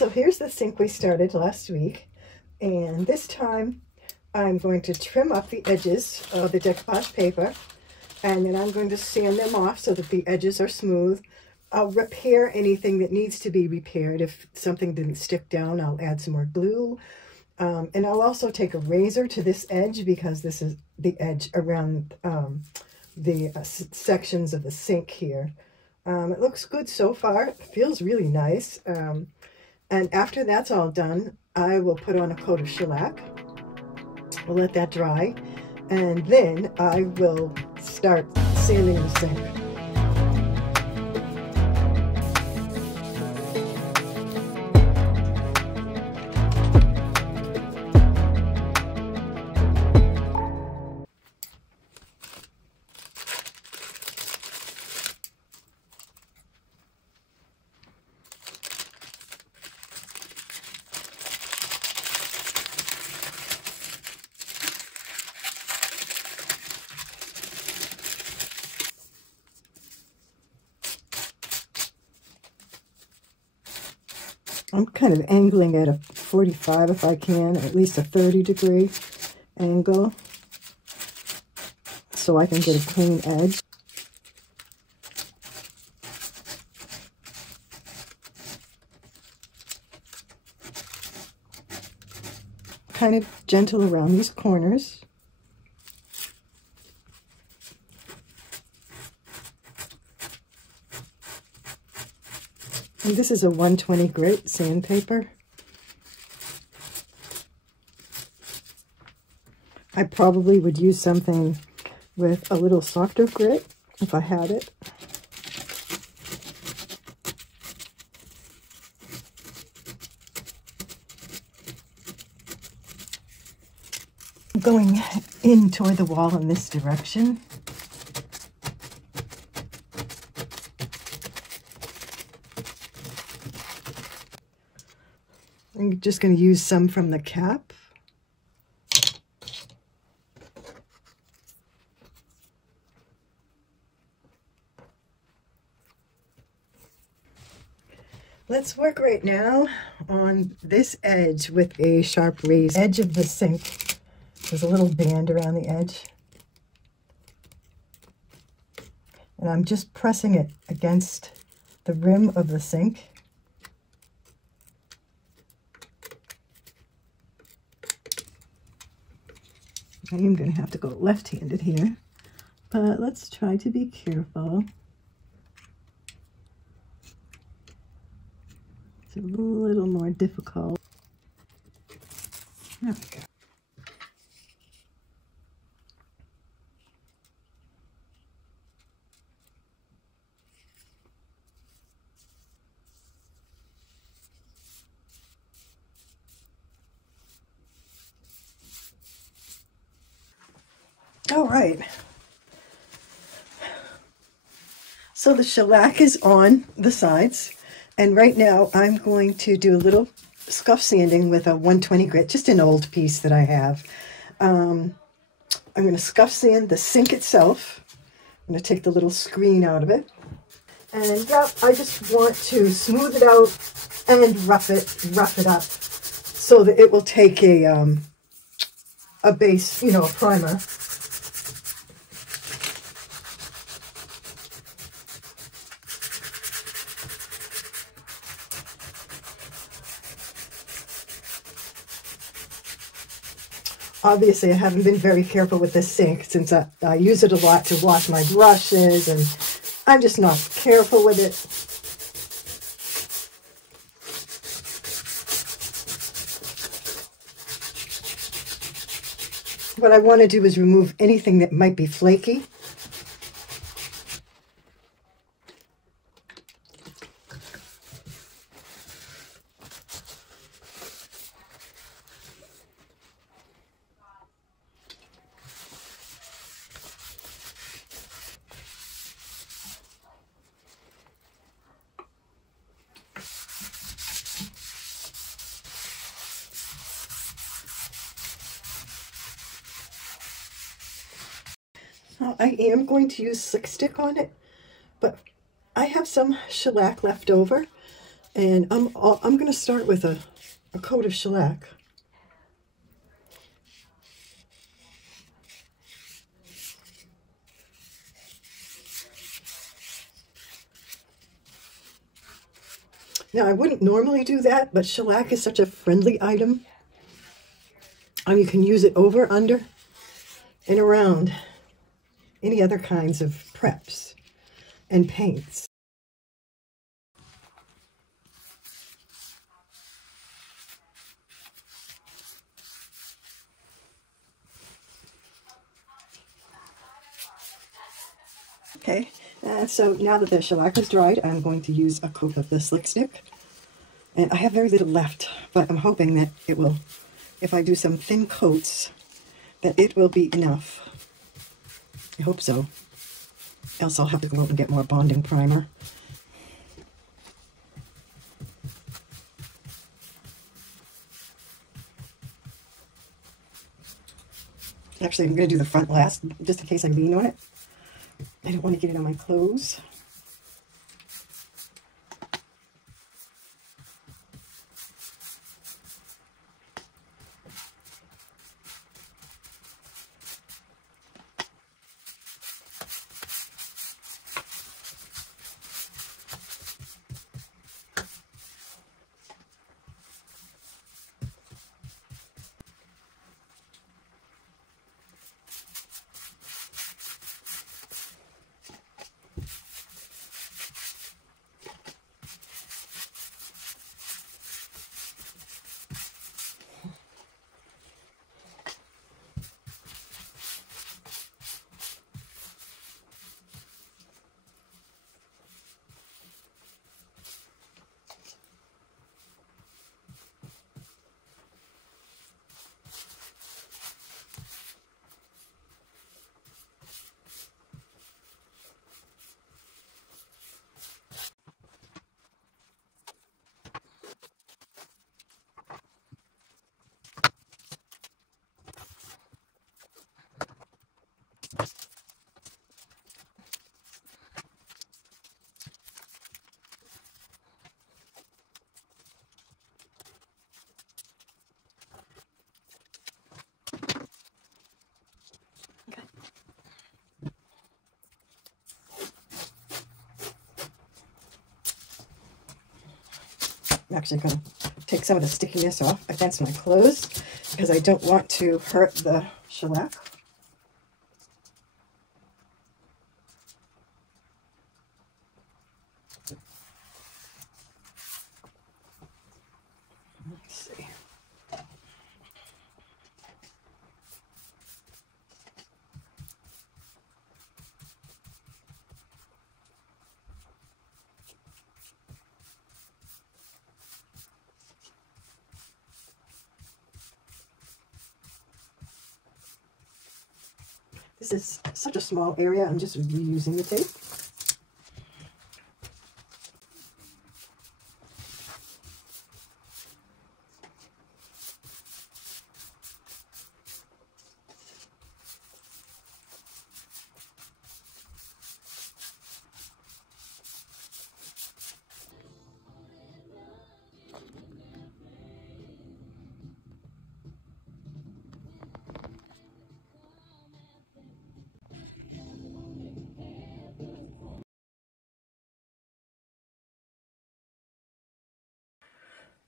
So here's the sink we started last week, and this time I'm going to trim up the edges of the decoupage paper, and then I'm going to sand them off so that the edges are smooth. I'll repair anything that needs to be repaired. If something didn't stick down, I'll add some more glue. And I'll also take a razor to this edge because this is the edge around the sections of the sink here. It looks good so far. It feels really nice. And after that's all done, I will put on a coat of shellac. We'll let that dry. And then I will start sanding the sink. I'm kind of angling at a 45 if I can, at least a 30-degree angle, so I can get a clean edge. Kind of gentle around these corners. And this is a 120 grit sandpaper. I probably would use something with a little softer grit if I had it. I'm going in toward the wall in this direction. I'm just going to use some from the cap. Let's work right now on this edge with a sharp razor. Edge of the sink. There's a little band around the edge. And I'm just pressing it against the rim of the sink. I am going to have to go left-handed here, but let's try to be careful. It's a little more difficult. There we go. All right, so the shellac is on the sides, and right now I'm going to do a little scuff sanding with a 120 grit, just an old piece that I have. I'm going to scuff sand the sink itself. I'm going to take the little screen out of it, and yeah, I just want to smooth it out and rough it up so that it will take a base, you know, a primer. Obviously, I haven't been very careful with this sink since I use it a lot to wash my brushes, and I'm just not careful with it. What I want to do is remove anything that might be flaky. I am going to use Slick Stick on it, but I have some shellac left over, And I'm going to start with a coat of shellac. Now, I wouldn't normally do that, but shellac is such a friendly item. You can use it over, under, and around any other kinds of preps and paints. Okay, so now that the shellac is dried, I'm going to use a coat of the Slick Stick. And I have very little left, but I'm hoping that it will, if I do some thin coats, that it will be enough. I hope so. Else I'll have to go out and get more bonding primer. Actually, I'm going to do the front last, just in case I lean on it. I don't want to get it on my clothes. I'm actually going to take some of the stickiness off against my clothes because I don't want to hurt the shellac. Let's see. This is such a small area, I'm just reusing the tape.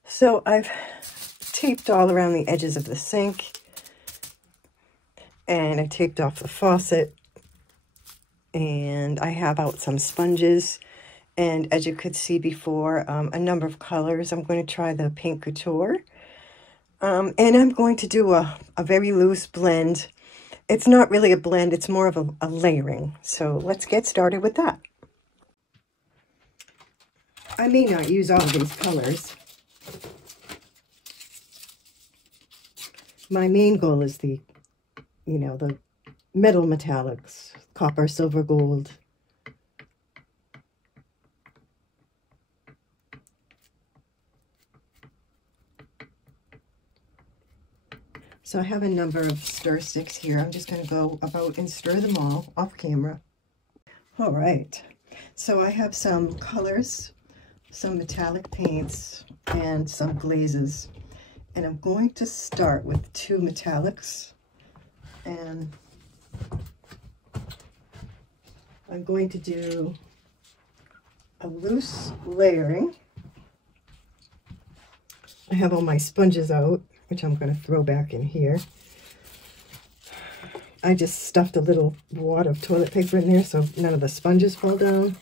So I've taped all around the edges of the sink, and I taped off the faucet, and I have out some sponges, and as you could see before, a number of colors. I'm going to try the pink Couture, and I'm going to do a very loose blend. It's not really a blend, it's more of a layering. So let's get started with that. I may not use all of these colors. My main goal is the metal metallics, copper, silver, gold. So I have a number of stir sticks here. I'm just going to go about and stir them all off camera. All right, so I have some colors some metallic paints and some glazes. And I'm going to start with 2 metallics, and I'm going to do a loose layering. I have all my sponges out, which I'm going to throw back in here. I just stuffed a little wad of toilet paper in there so none of the sponges fall down.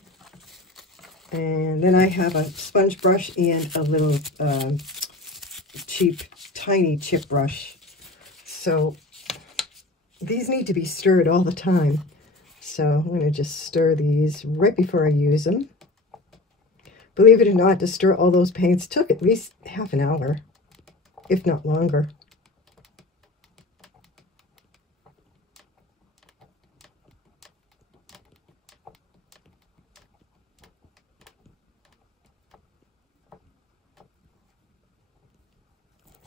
And then I have a sponge brush and a little cheap, tiny chip brush. So these need to be stirred all the time. So I'm going to just stir these right before I use them. Believe it or not, to stir all those paints took at least half an hour, if not longer.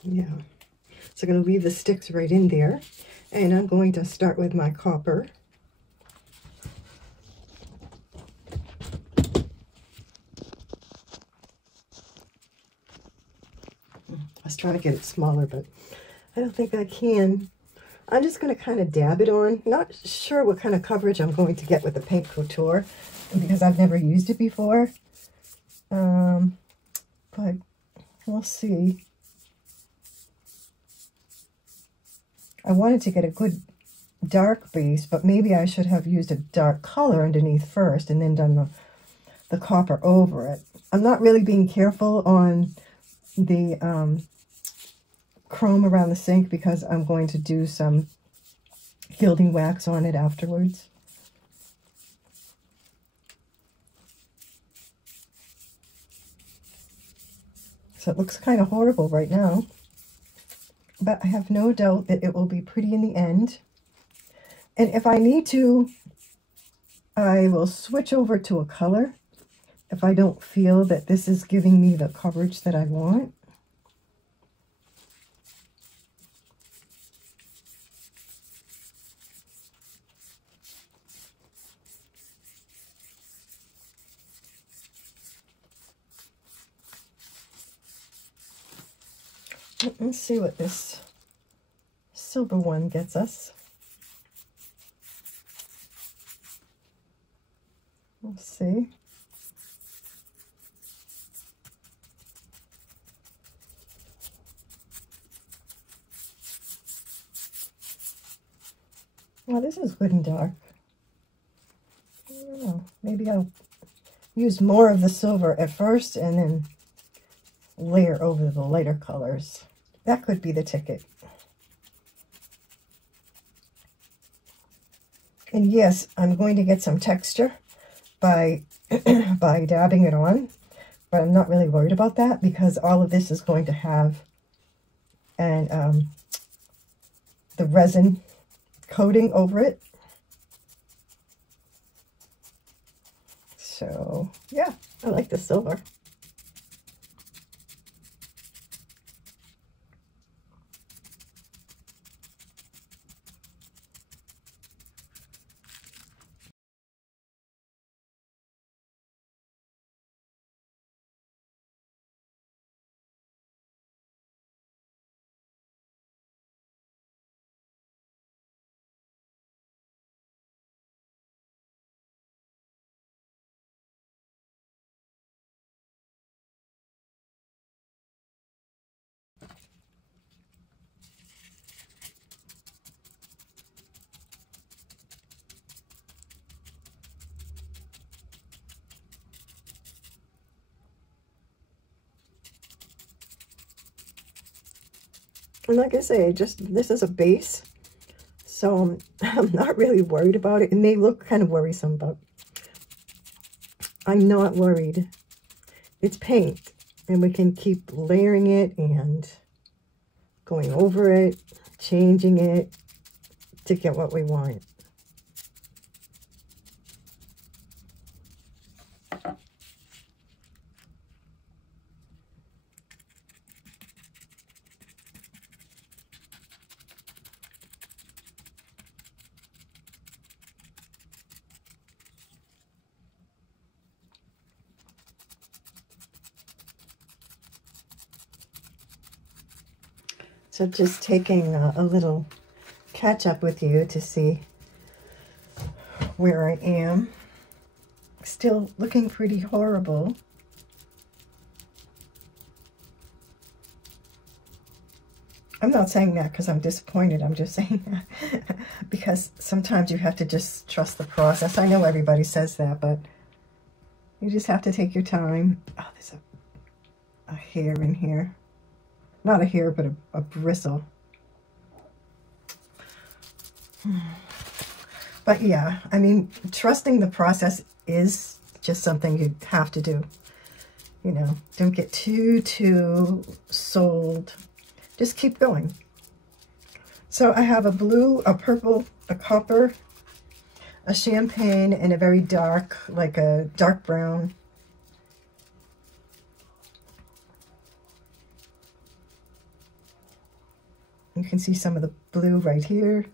Yeah, so I'm going to leave the sticks right in there, and I'm going to start with my copper. I was trying to get it smaller, but I don't think I can. I'm just going to kind of dab it on. Not sure what kind of coverage I'm going to get with the Paint Couture, because I've never used it before. But we'll see. I wanted to get a good dark base, but maybe I should have used a dark color underneath first and then done the copper over it. I'm not really being careful on the chrome around the sink because I'm going to do some gilding wax on it afterwards. So it looks kind of horrible right now, but I have no doubt that it will be pretty in the end. And if I need to, I will switch over to a color if I don't feel that this is giving me the coverage that I want. Let's see what this silver one gets us. We'll see. Well, this is good and dark. I don't know. Maybe I'll use more of the silver at first and then layer over the lighter colors. That could be the ticket. And yes, I'm going to get some texture by by dabbing it on, but I'm not really worried about that because all of this is going to have the resin coating over it. So yeah, I like the silver. And like I say, just this is a base, so I'm not really worried about it. It may look kind of worrisome, but I'm not worried. It's paint, and we can keep layering it and going over it, changing it to get what we want. So just taking a little catch up with you to see where I am. Still looking pretty horrible. I'm not saying that because I'm disappointed. I'm just saying that because sometimes you have to just trust the process. I know everybody says that, but you just have to take your time. Oh, there's a hair in here. Not a hair, but a bristle. But yeah, I mean, trusting the process is just something you have to do. You know, don't get too sold. Just keep going. So I have a blue, a purple, a copper, a champagne, and a very dark, like a dark brown. You can see some of the blue right here.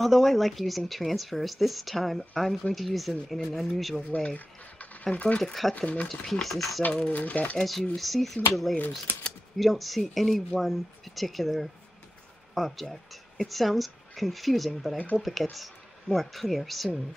Although I like using transfers, this time I'm going to use them in an unusual way. I'm going to cut them into pieces so that as you see through the layers, you don't see any one particular object. It sounds confusing, but I hope it gets more clear soon.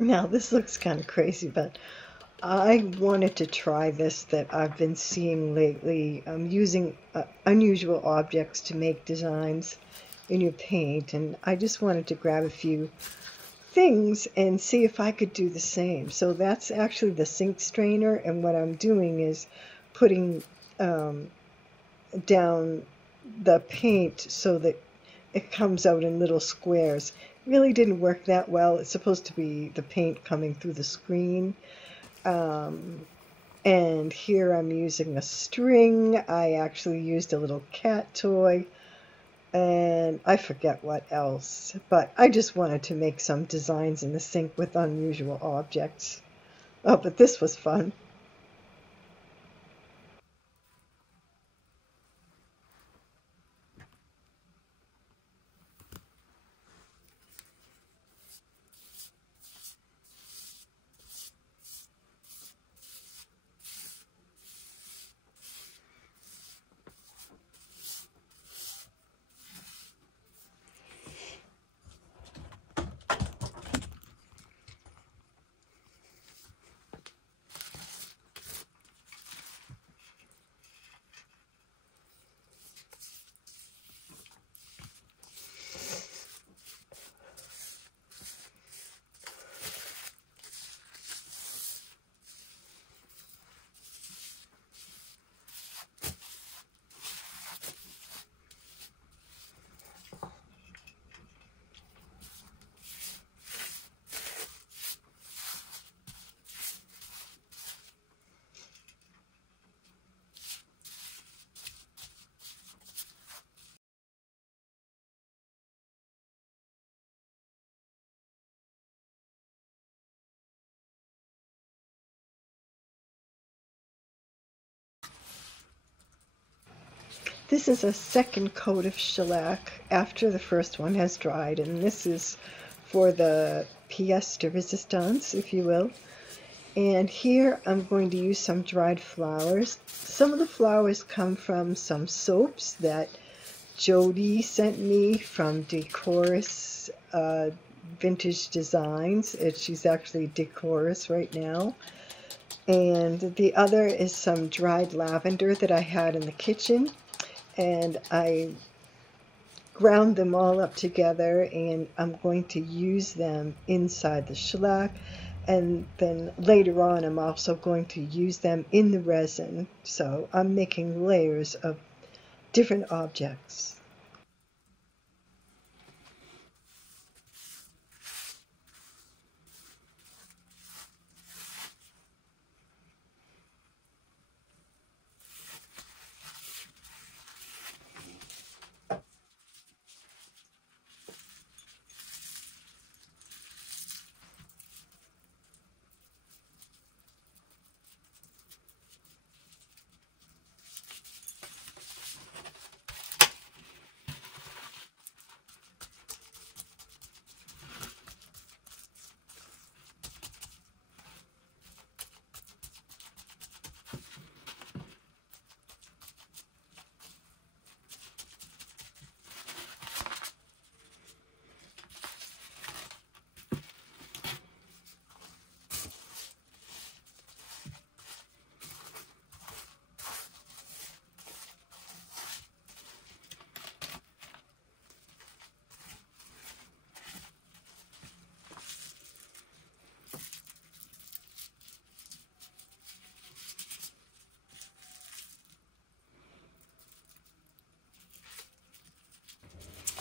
Now this looks kind of crazy, but I wanted to try this that I've been seeing lately. I'm using unusual objects to make designs in your paint, and I just wanted to grab a few things and see if I could do the same. So that's actually the sink strainer, and what I'm doing is putting down the paint so that it comes out in little squares. Really didn't work that well. It's supposed to be the paint coming through the screen. And here I'm using a string. I actually used a little cat toy, and I forget what else. But I just wanted to make some designs in the sink with unusual objects. Oh, but this was fun. This is a second coat of shellac after the first one has dried, and this is for the pièce de résistance, if you will. And here I'm going to use some dried flowers. Some of the flowers come from some soaps that Jody sent me from Decorus Vintage Designs. She's actually Decorus right now. And the other is some dried lavender that I had in the kitchen. And I ground them all up together, and I'm going to use them inside the shellac, and then later on I'm also going to use them in the resin. So I'm making layers of different objects.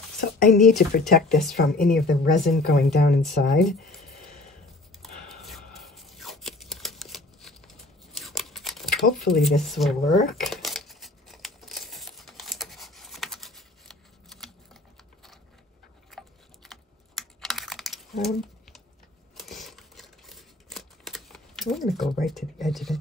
So I need to protect this from any of the resin going down inside. Hopefully this will work. I'm going to go right to the edge of it.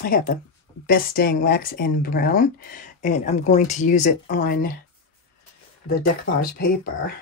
I have the Best Staying Wax in brown, and I'm going to use it on the decoupage paper.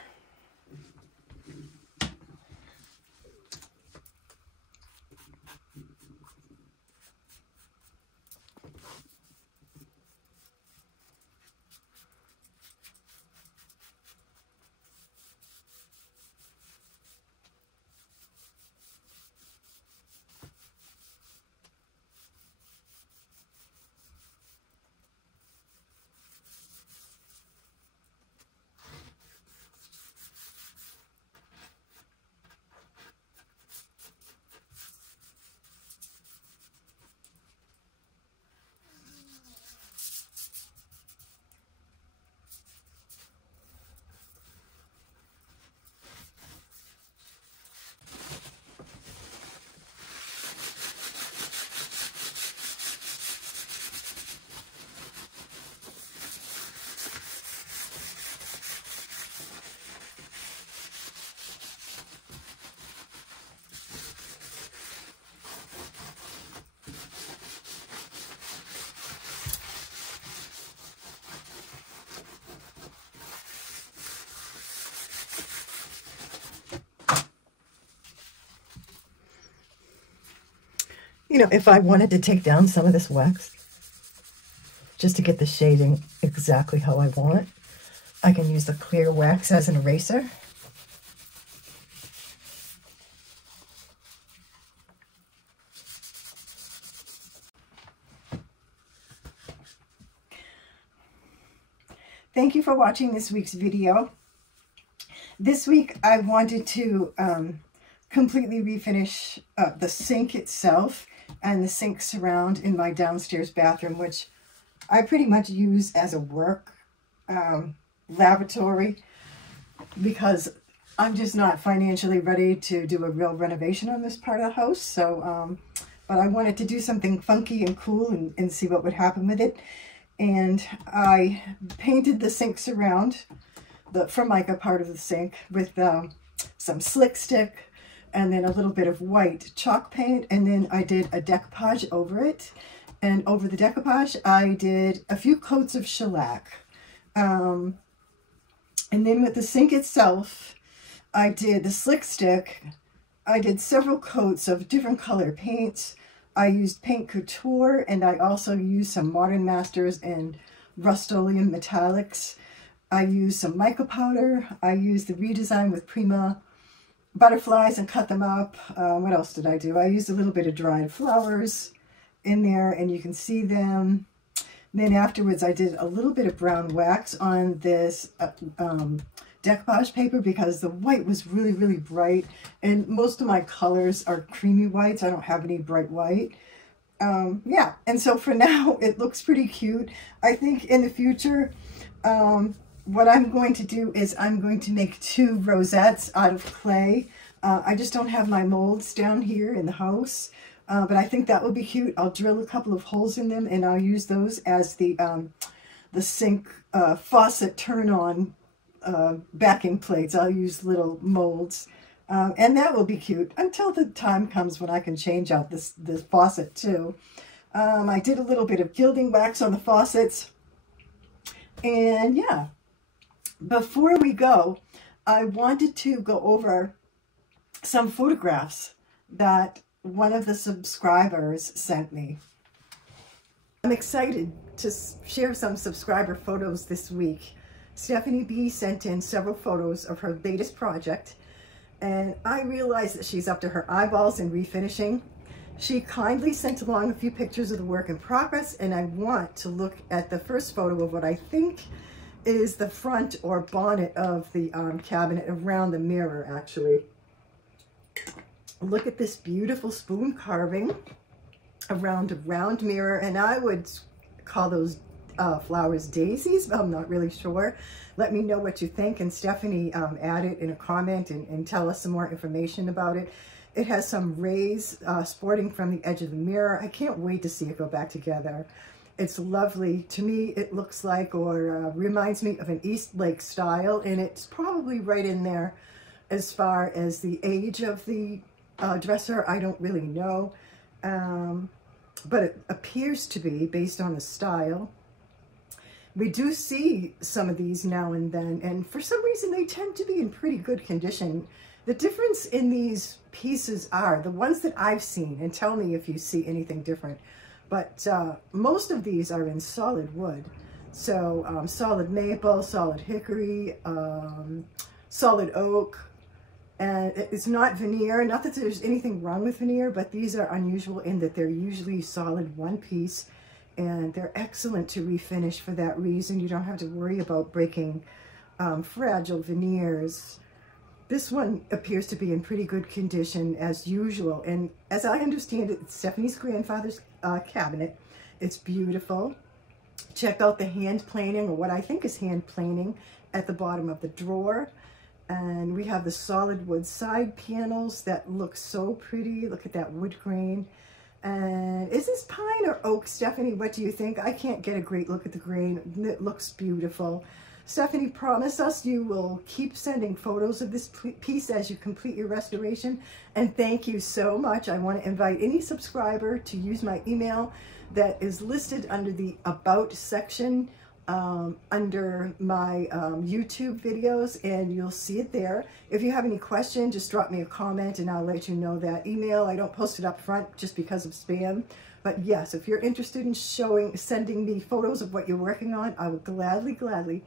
You know, if I wanted to take down some of this wax, just to get the shading exactly how I want, I can use the clear wax as an eraser. Thank you for watching this week's video. This week I wanted to completely refinish the sink itself and the sink surround in my downstairs bathroom, which I pretty much use as a work lavatory, because I'm just not financially ready to do a real renovation on this part of the house. So, but I wanted to do something funky and cool and see what would happen with it. And I painted the sink surround, the Formica part of the sink, with some slick stick and then a little bit of white chalk paint, and then I did a decoupage over it. And over the decoupage, I did a few coats of shellac. And then with the sink itself, I did the slick stick. I did several coats of different color paints. I used paint Couture, and I also used some Modern Masters and Rustoleum Metallics. I used some mica powder. I used the Redesign with Prima butterflies and cut them up. What else did I do? I used a little bit of dried flowers in there, and you can see them. Then afterwards, I did a little bit of brown wax on this decoupage paper, because the white was really, really bright, and most of my colors are creamy whites. I don't have any bright white. Yeah, and so for now, it looks pretty cute. I think in the future, what I'm going to do is I'm going to make 2 rosettes out of clay. I just don't have my molds down here in the house, but I think that would be cute. I'll drill a couple of holes in them, and I'll use those as the sink faucet turn-on backing plates. I'll use little molds, and that will be cute until the time comes when I can change out this faucet too. I did a little bit of gilding wax on the faucets, and yeah. Before we go, I wanted to go over some photographs that one of the subscribers sent me. I'm excited to share some subscriber photos this week. Stephanie B sent in several photos of her latest project, and I realized that she's up to her eyeballs in refinishing. She kindly sent along a few pictures of the work in progress, and I want to look at the first photo of what I think is the front or bonnet of the cabinet around the mirror, actually. Look at this beautiful spoon carving around a round mirror, and I would call those flowers daisies, but I'm not really sure. Let me know what you think, and Stephanie add it in a comment and tell us some more information about it. It has some rays sporting from the edge of the mirror. I can't wait to see it go back together. It's lovely. To me, it looks like, or reminds me of an East Lake style, and it's probably right in there as far as the age of the dresser. I don't really know. but it appears to be based on the style. We do see some of these now and then, and for some reason they tend to be in pretty good condition. The difference in these pieces are the ones that I've seen, and tell me if you see anything different, but most of these are in solid wood. So solid maple, solid hickory, solid oak, and it's not veneer. Not that there's anything wrong with veneer, but these are unusual in that they're usually solid one piece, and they're excellent to refinish for that reason. You don't have to worry about breaking fragile veneers. This one appears to be in pretty good condition as usual, and as I understand it, it's Stephanie's grandfather's cabinet. It's beautiful. Check out the hand planing, or what I think is hand planing, at the bottom of the drawer. And we have the solid wood side panels that look so pretty. Look at that wood grain. And is this pine or oak, Stephanie? What do you think? I can't get a great look at the grain. It looks beautiful. Stephanie, promise us you will keep sending photos of this piece as you complete your restoration. And thank you so much. I want to invite any subscriber to use my email that is listed under the About section under my YouTube videos, and you'll see it there. If you have any question, just drop me a comment and I'll let you know that email. I don't post it up front just because of spam. But yes, if you're interested in sending me photos of what you're working on, I would gladly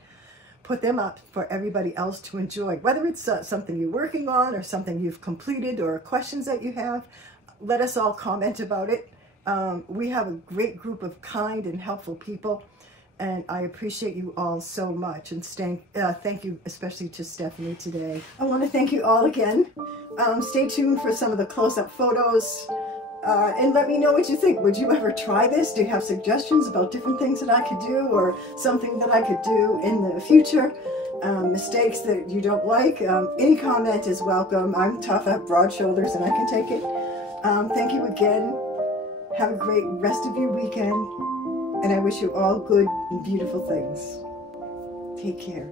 put them up for everybody else to enjoy. Whether it's something you're working on or something you've completed or questions that you have, let us all comment about it. We have a great group of kind and helpful people, and I appreciate you all so much. And thank you especially to Stephanie today. I want to thank you all again. Stay tuned for some of the close-up photos, and let me know what you think. Would you ever try this? Do you have suggestions about different things that I could do, or something that I could do in the future? Mistakes that you don't like? Any comment is welcome. I'm tough, I have broad shoulders, and I can take it. Thank you again. Have a great rest of your weekend, and I wish you all good and beautiful things. Take care.